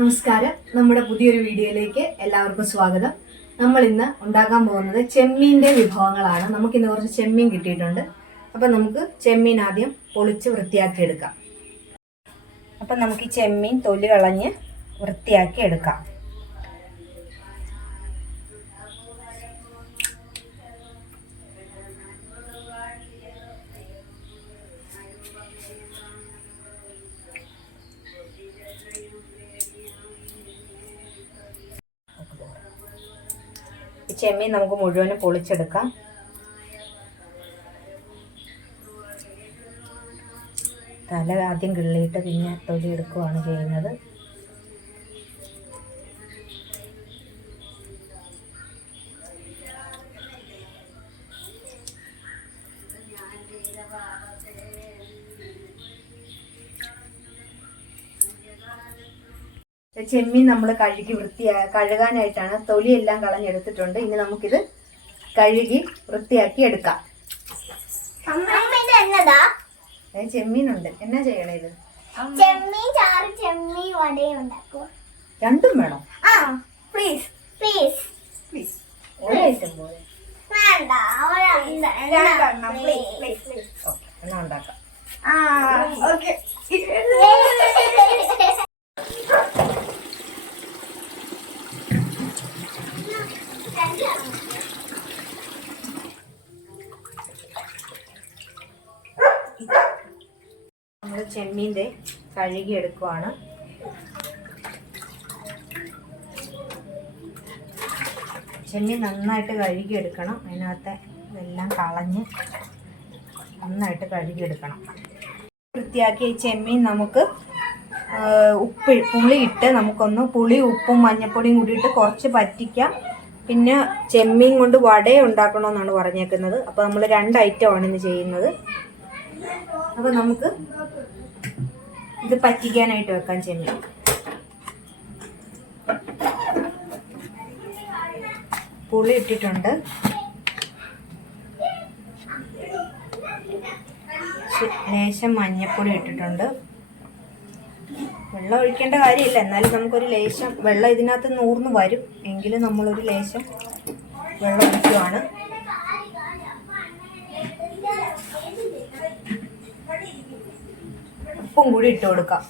നമസ്കാരം. നമ്മുടെ പുതിയൊരു വീഡിയോയിലേക്ക് എല്ലാവർക്കും സ്വാഗതം. നമ്മൾ ഇന്ന് ഉണ്ടാക്കാൻ പോകുന്നത് ചെമ്മീൻ്റെ വിഭവങ്ങളാണ്. നമുക്കിന്ന് കുറച്ച് ചെമ്മീൻ കിട്ടിയിട്ടുണ്ട്. അപ്പം നമുക്ക് ചെമ്മീൻ ആദ്യം പൊളിച്ച് വൃത്തിയാക്കി എടുക്കാം. അപ്പം നമുക്ക് ഈ ചെമ്മീൻ തൊലി കളഞ്ഞ് വൃത്തിയാക്കി എടുക്കാം. ചെമ്മീൻ നമുക്ക് മുഴുവനും പൊളിച്ചെടുക്കാം. തല ആദ്യം കിള്ളിയിട്ട് പിന്നെ തൊലി എടുക്കുകയാണ് ചെയ്യുന്നത്. ചെമ്മീൻ നമ്മൾ കഴുകാനായിട്ടാണ് തൊലിയെല്ലാം കളഞ്ഞെടുത്തിട്ടുണ്ട്. ഇനി നമുക്കിത് കഴുകി വൃത്തിയാക്കി എടുക്കാം. ചെമ്മീനുണ്ട്. എന്നാ ചെയ്യണേ ഇത്? രണ്ടും വേണം. ഒരേ ഐറ്റം പോലെ എന്നാ ഉണ്ടാക്കാം. നമ്മൾ ചെമ്മീൻ്റെ കഴുകി എടുക്കുവാണ്. ചെമ്മീൻ നന്നായിട്ട് കഴുകി എടുക്കണം. അതിനകത്ത് ഇതെല്ലാം കളഞ്ഞ് നന്നായിട്ട് കഴുകി എടുക്കണം. വൃത്തിയാക്കിയ ഈ ചെമ്മീൻ നമുക്ക് പുളി ഇട്ട് നമുക്കൊന്ന് പുളി ഉപ്പും മഞ്ഞപ്പൊടിയും കൂടിയിട്ട് കുറച്ച് പറ്റിക്കാം. പിന്നെ ചെമ്മീൻ കൊണ്ട് വട ഉണ്ടാക്കണമെന്നാണ് പറഞ്ഞേക്കുന്നത്. അപ്പോൾ നമ്മൾ 2 ഐറ്റമാണ് ഇന്ന് ചെയ്യുന്നത്. അപ്പോൾ നമുക്ക് ഇത് പറ്റിക്കാനായിട്ട് വെക്കാം. ചെമ്മീൻ പുളി ഇട്ടിട്ടുണ്ട്. ലേശം മഞ്ഞപ്പൊടി ഇട്ടിട്ടുണ്ട്. വെള്ളം ഒഴിക്കേണ്ട കാര്യമില്ല, എന്നാലും നമുക്കൊരു ലേശം വെള്ളം ഇതിനകത്ത് നൂർന്ന് വരും. എങ്കിലും നമ്മളൊരു ലേശം വെള്ളം ഒഴിക്കുവാണ്. ഉപ്പും കൂടി ഇട്ട് കൊടുക്കാം.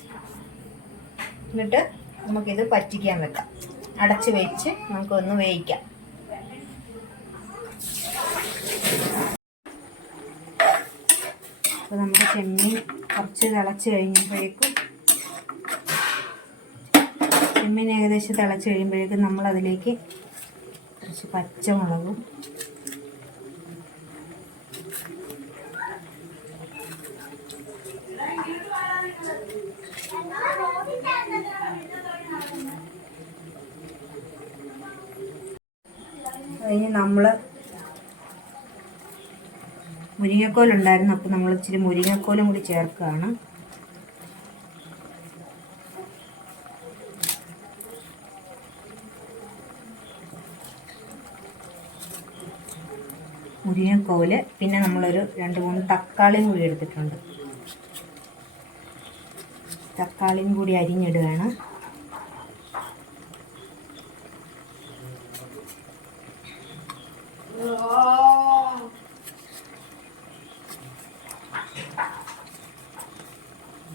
എന്നിട്ട് നമുക്കിത് പറ്റിക്കാൻ വെക്കാം. അടച്ച് വെച്ച് നമുക്കൊന്ന് വേവിക്കാം. അപ്പോൾ നമ്മുടെ ചെമ്മീൻ കുറച്ച് തിളച്ച് കഴിയുമ്പോഴേക്കും ഏകദേശം തിളച്ച് കഴിയുമ്പോഴേക്കും നമ്മളതിലേക്ക് കുറച്ച് പച്ചമുളകും അതിന് നമ്മൾ മുരിങ്ങക്കോലുണ്ടായിരുന്നു. അപ്പോൾ നമ്മൾ ഇച്ചിരി മുരിങ്ങക്കോലും കൂടി ചേർക്കുകയാണ്. മുരിങ്ങക്കോല്, പിന്നെ നമ്മളൊരു 2-3 തക്കാളിയും കൂടി എടുത്തിട്ടുണ്ട്. തക്കാളിയും കൂടി അരിഞ്ഞിടുകയാണ്.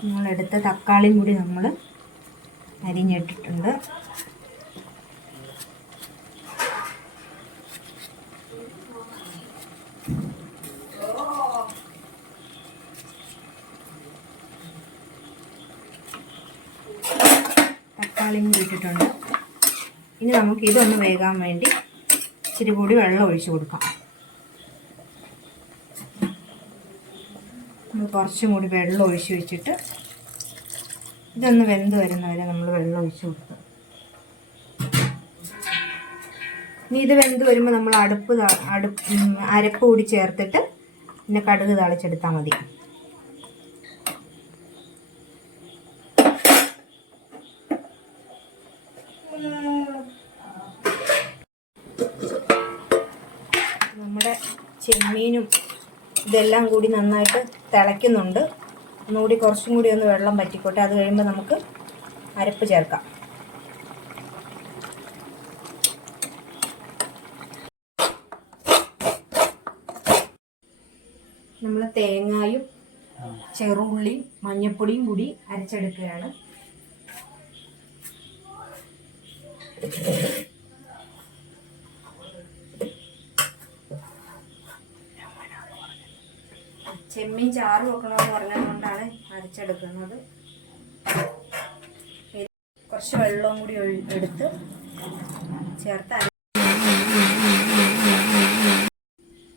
നമ്മളെടുത്ത തക്കാളിയും കൂടി നമ്മൾ അരിഞ്ഞിട്ടിട്ടുണ്ട്. തക്കാളിയും കൂടി ഇട്ടിട്ടുണ്ട്. ഇനി നമുക്ക് ഇതൊന്ന് വേകാൻ വേണ്ടി ഇച്ചിരി കൂടി വെള്ളം ഒഴിച്ചു കൊടുക്കാം. നമ്മൾ കുറച്ചും കൂടി വെള്ളം ഒഴിച്ച് വെച്ചിട്ട് ഇതൊന്ന് വെന്ത് വരുന്നവരെ നമ്മൾ വെള്ളം ഒഴിച്ച് കൊടുക്കുക. ഇനി ഇത് വെന്ത് വരുമ്പോൾ നമ്മൾ അരപ്പ് കൂടി ചേർത്തിട്ട് പിന്നെ കടുക് താളിച്ചെടുത്താൽ മതി. നമ്മുടെ ചെമ്മീനും ഇതെല്ലാം കൂടി നന്നായിട്ട് തിളയ്ക്കുന്നുണ്ട്. ഒന്നുകൂടി കുറച്ചും കൂടി ഒന്ന് വെള്ളം പറ്റിക്കോട്ടെ. അത് കഴിയുമ്പോൾ നമുക്ക് അരപ്പ് ചേർക്കാം. നമ്മൾ തേങ്ങായും ചെറുള്ളിയും മഞ്ഞപ്പൊടിയും കൂടി അരച്ചെടുക്കുകയാണ്. ചെമ്മീൻ ചാറ് വെക്കണമെന്ന് പറഞ്ഞതുകൊണ്ടാണ് അരച്ചെടുക്കുന്നത്. കുറച്ച് വെള്ളവും കൂടി എടുത്ത് ചേർത്ത്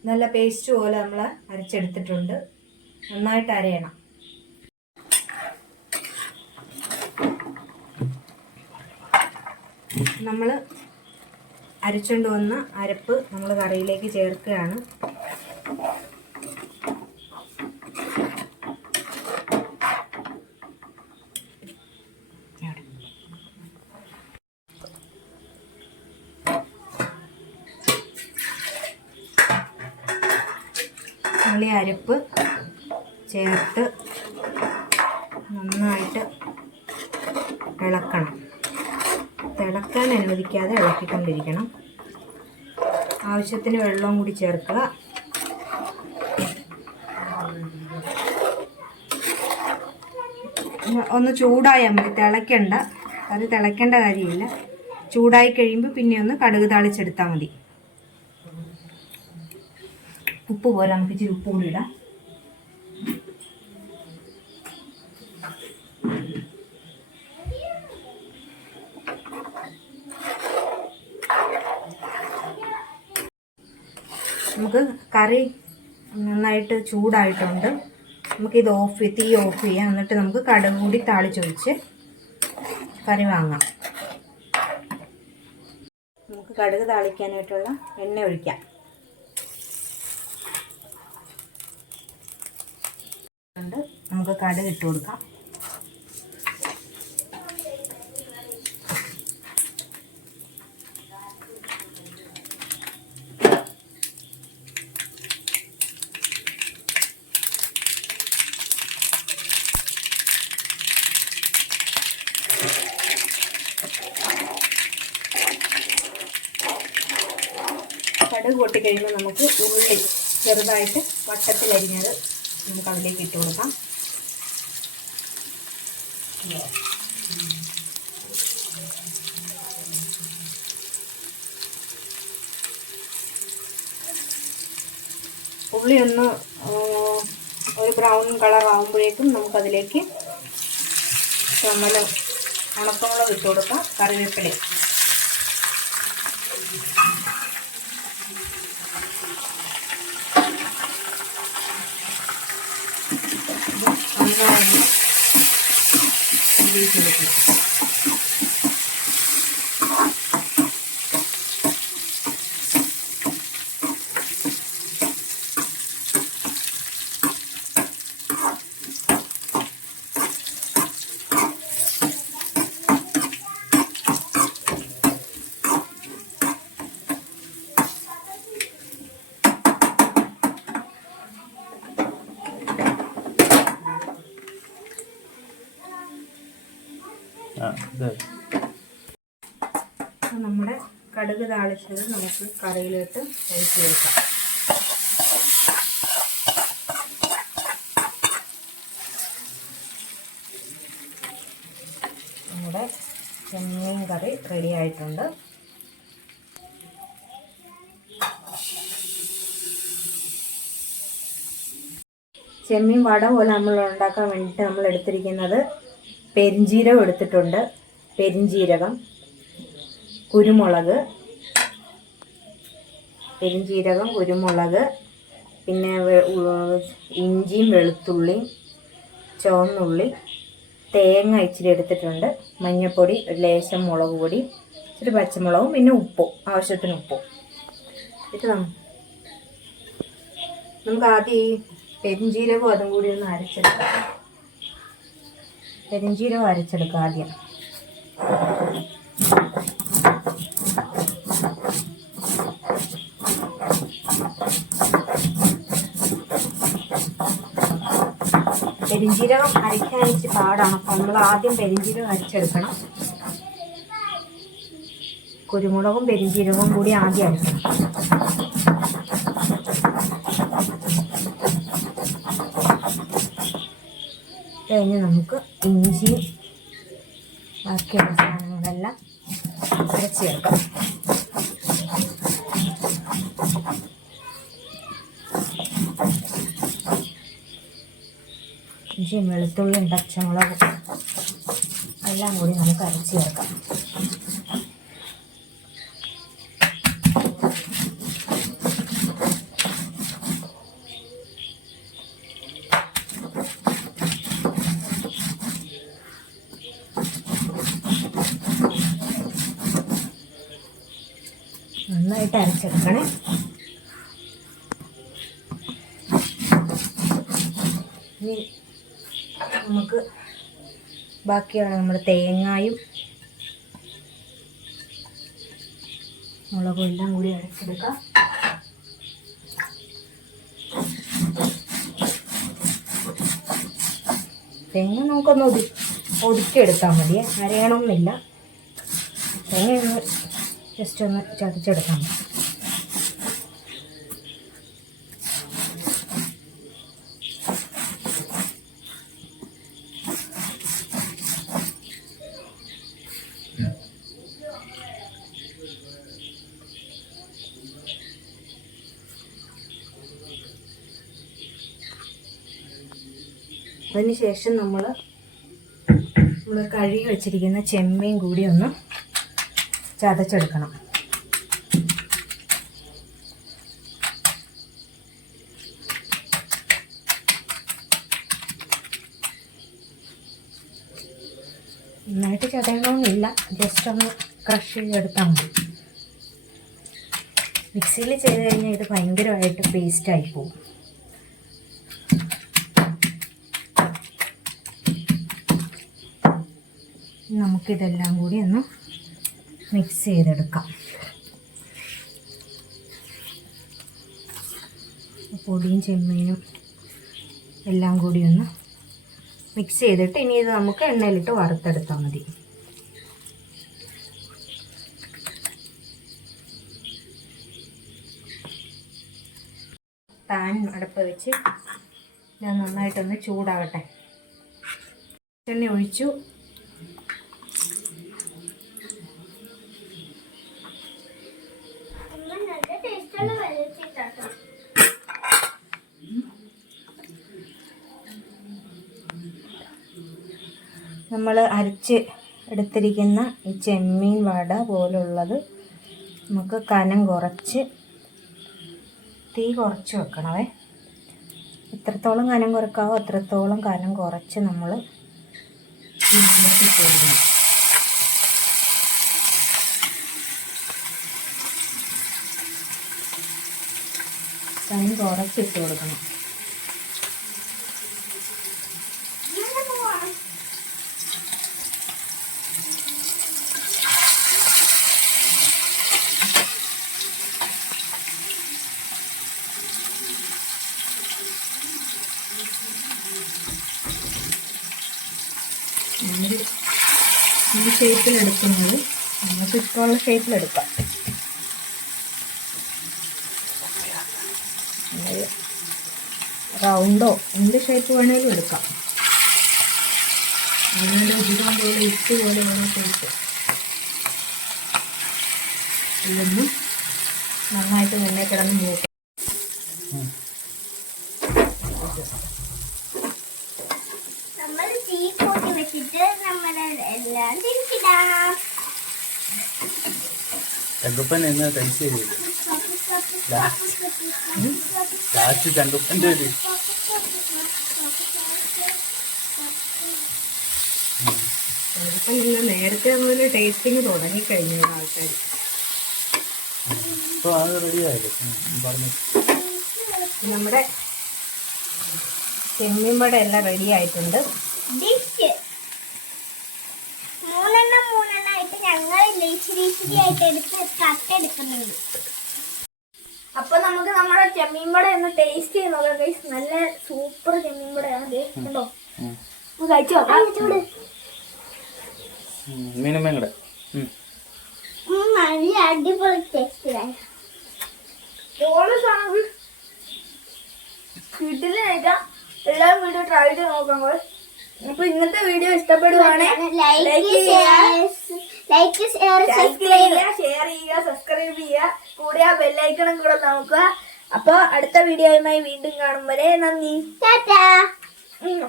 നല്ല പേസ്റ്റ് പോലെ നമ്മൾ അരച്ചെടുത്തിട്ടുണ്ട്. നന്നായിട്ട് അരയണം. നമ്മൾ അരച്ചുകൊണ്ട് വന്ന അരപ്പ് നമ്മൾ കറിയിലേക്ക് ചേർക്കുകയാണ്. ഈ അരപ്പ് ചേർത്ത് നന്നായിട്ട് ഇളക്കണം. തിളക്കാൻ അനുവദിക്കാതെ ഇളക്കിക്കൊണ്ടിരിക്കണം. ആവശ്യത്തിന് വെള്ളവും കൂടി ചേർക്കുക. ഒന്ന് ചൂടായാൽ മതി, തിളയ്ക്കണ്ട. അത് തിളയ്ക്കേണ്ട കാര്യമില്ല. ചൂടായി കഴിയുമ്പോൾ പിന്നെ ഒന്ന് കടുക് താളിച്ചെടുത്താൽ മതി. ഉപ്പ് പോലെ നമുക്ക് ഇച്ചിരി ഉപ്പ് കൂടി ഇടാം. നമുക്ക് കറി നന്നായിട്ട് ചൂടായിട്ടുണ്ട്. നമുക്കിത് തീ ഓഫ് ചെയ്യാം. എന്നിട്ട് നമുക്ക് കടുക് കൂടി താളിച്ചൊഴിച്ച് കറി വാങ്ങാം. നമുക്ക് കടുക് താളിക്കാനായിട്ടുള്ള എണ്ണ ഒഴിക്കാം. നമുക്ക് കടുക് ഇട്ട് കൊടുക്കാം. കടുക് പൊട്ടിക്കഴിയുമ്പോൾ നമുക്ക് ഉള്ളി ചെറുതായിട്ട് വട്ടത്തിലരിഞ്ഞത് നമുക്ക് അതിലേക്ക് ഇട്ട് കൊടുക്കാം. ഉള്ളി ഒന്ന് ഒരു ബ്രൗൺ കളർ ആകുമ്പോഴേക്കും നമുക്കതിലേക്ക് ഉണക്കമുളക് ഇട്ട് കൊടുക്കാം. കറിവേപ്പില നന്നായി ഉപയോഗിച്ച് കൊടുക്കണം. നമ്മുടെ കടുക് താളിച്ചത് നമുക്ക് കറിയിലിട്ട് ഒഴിച്ച് വെക്കാം. നമ്മുടെ ചെമ്മീൻ കറി റെഡി ആയിട്ടുണ്ട്. ചെമ്മീൻ വട പോലെ നമ്മൾ ഉണ്ടാക്കാൻ വേണ്ടിയിട്ട് നമ്മൾ എടുത്തിരിക്കുന്നത് പെരിഞ്ജീരകം എടുത്തിട്ടുണ്ട്. പെരിഞ്ജീരകം, കുരുമുളക്, പിന്നെ ഇഞ്ചിയും വെളുത്തുള്ളിയും ചുവന്നുള്ളി, തേങ്ങ ഇച്ചിരി എടുത്തിട്ടുണ്ട്, മഞ്ഞൾപ്പൊടി, ഒരു ലേശം മുളക് പൊടി, ഇച്ചിരി പച്ചമുളകും, പിന്നെ ഉപ്പും, ആവശ്യത്തിന് ഉപ്പും ഇത് നമുക്ക് ആദ്യം ഈ പെരിഞ്ജീരകം അതും കൂടി ഒന്ന് അരച്ചെടുക്കാം. പെരിഞ്ജീരകം അരച്ചെടുക്കാം ആദ്യം. പെരിഞ്ജീരകം അരയ്ക്കാൻ ഇച്ചിരി പാടാണ്. അപ്പം നമ്മൾ ആദ്യം പെരിഞ്ജീരകം അരച്ചെടുക്കണം. കുരുമുളകും പെരിഞ്ജീരകവും കൂടി ആദ്യം അരക്കണം. കഴിഞ്ഞ് നമുക്ക് ഇഞ്ചിയും ബാക്കിയുള്ള സാധനങ്ങളെല്ലാം അരച്ച് ചേർക്കാം. ഇഞ്ചിയും വെളുത്തുള്ളിയും പച്ചമുളകും എല്ലാം കൂടി നമുക്ക് അരച്ച് ചേർക്കാം. നന്നായിട്ട് അരച്ചെടുക്കണേ. ഇനി നമുക്ക് ബാക്കിയുള്ള നമ്മുടെ തേങ്ങായും മുളകും എല്ലാം കൂടി അരച്ചെടുക്കാം. തേങ്ങ നമുക്കൊന്ന് ഒതുക്കിയെടുത്താൽ മതി, അരയണമെന്നില്ല. തേങ്ങ ഒന്ന് ജസ്റ്റ് ഒന്ന് ചതച്ചെടുക്കാം. അതിനുശേഷം നമ്മൾ കഴുകി വെച്ചിരിക്കുന്ന ചെമ്മീൻ കൂടി ഒന്ന് ചതച്ചെടുക്കണം. നന്നായിട്ട് ചതയണമെന്നില്ല, ജസ്റ്റ് ഒന്ന് ക്രഷ് ചെയ്തെടുത്താൽ മതി. മിക്സിയിൽ ചെയ്ത് കഴിഞ്ഞാൽ ഇത് ഭയങ്കരമായിട്ട് പേസ്റ്റായി പോകും. നമുക്കിതെല്ലാം കൂടി ഒന്ന് മിക്സ് ചെയ്തെടുക്കാം. പൊടിയും ചെമ്മീനും എല്ലാം കൂടി ഒന്ന് മിക്സ് ചെയ്തിട്ട് ഇനി ഇത് നമുക്ക് എണ്ണയിലിട്ട് വറുത്തെടുത്താൽ മതി. പാൻ അടുപ്പ് വെച്ച് ഞാൻ നന്നായിട്ടൊന്ന് ചൂടാവട്ടെ. എണ്ണ ഒഴിച്ചു. നമ്മൾ അരച്ച് എടുത്തിരിക്കുന്ന ഈ ചെമ്മീൻ വട പോലുള്ളത് നമുക്ക് കനം കുറച്ച്, തീ കുറച്ച് വെക്കണമേ. എത്രത്തോളം കനം കുറക്കാവോ അത്രത്തോളം കനം കുറച്ച് നമ്മൾ ഇട്ട് കൊടുക്കണം. കനം കുറച്ചിട്ട് കൊടുക്കണം. ഈ ഷേപ്പിലെടുക്കുന്നത് നമുക്ക് ഇഷ്ടമുള്ള ഷേപ്പിലെടുക്കാം. റൗണ്ടോ എന്ത് ഷേപ്പ് വേണേലും എടുക്കാം. അങ്ങനെ ഉചിതം പോലെ ഇട്ട് പോലെ വേണം ഷേപ്പ്. ഇതൊന്നും നന്നായിട്ട് മുന്നേ കിടന്ന് നോക്കാം. ചങ്കപ്പൻ എന്നാ കഴിച്ചു തരില്ല. ലാസ്റ്റ് ചങ്കപ്പൻ്റെ ഒരു നേരത്തെ മുതൽ ടേസ്റ്റിങ് തുടങ്ങിക്കഴിഞ്ഞു ആൾക്കാർ. ഇപ്പോൾ അത് റെഡിയായല്ലോ പറഞ്ഞു. നമ്മുടെ ചെമ്മീൻ വട എല്ലാം റെഡി ആയിട്ടുണ്ട്. അപ്പൊ നമുക്ക് നമ്മുടെ ചെമ്മീൻ വട ഒന്ന് ടേസ്റ്റ് ചെയ്ത് നോക്കാം ഗൈസ്. നല്ല സൂപ്പർ ചെമ്മീൻ വടയാണ്. കണ്ടോ, കഴിച്ചു നോക്കാം. മീനമ്മയും കൂടെ നല്ല അടിപൊളി ടേസ്റ്റ്. വീട്ടിൽ കഴിക്കാം. എല്ലാവരും വീഡിയോ ട്രൈ ചെയ്ത് നോക്കാം. അപ്പൊ ഇന്നത്തെ വീഡിയോ ഇഷ്ടപ്പെടുവാണെങ്കിൽ ലൈക്ക് ഷെയർ സബ്സ്ക്രൈബ് ഷെയർ ചെയ്യുക, സബ്സ്ക്രൈബ് ചെയ്യുക, കൂടെ ആ ബെല്ലൈക്കണം കൂടെ നോക്കുക. അപ്പൊ അടുത്ത വീഡിയോയുമായി വീണ്ടും കാണും വരെ നന്ദി. ടാറ്റാ. ഉം.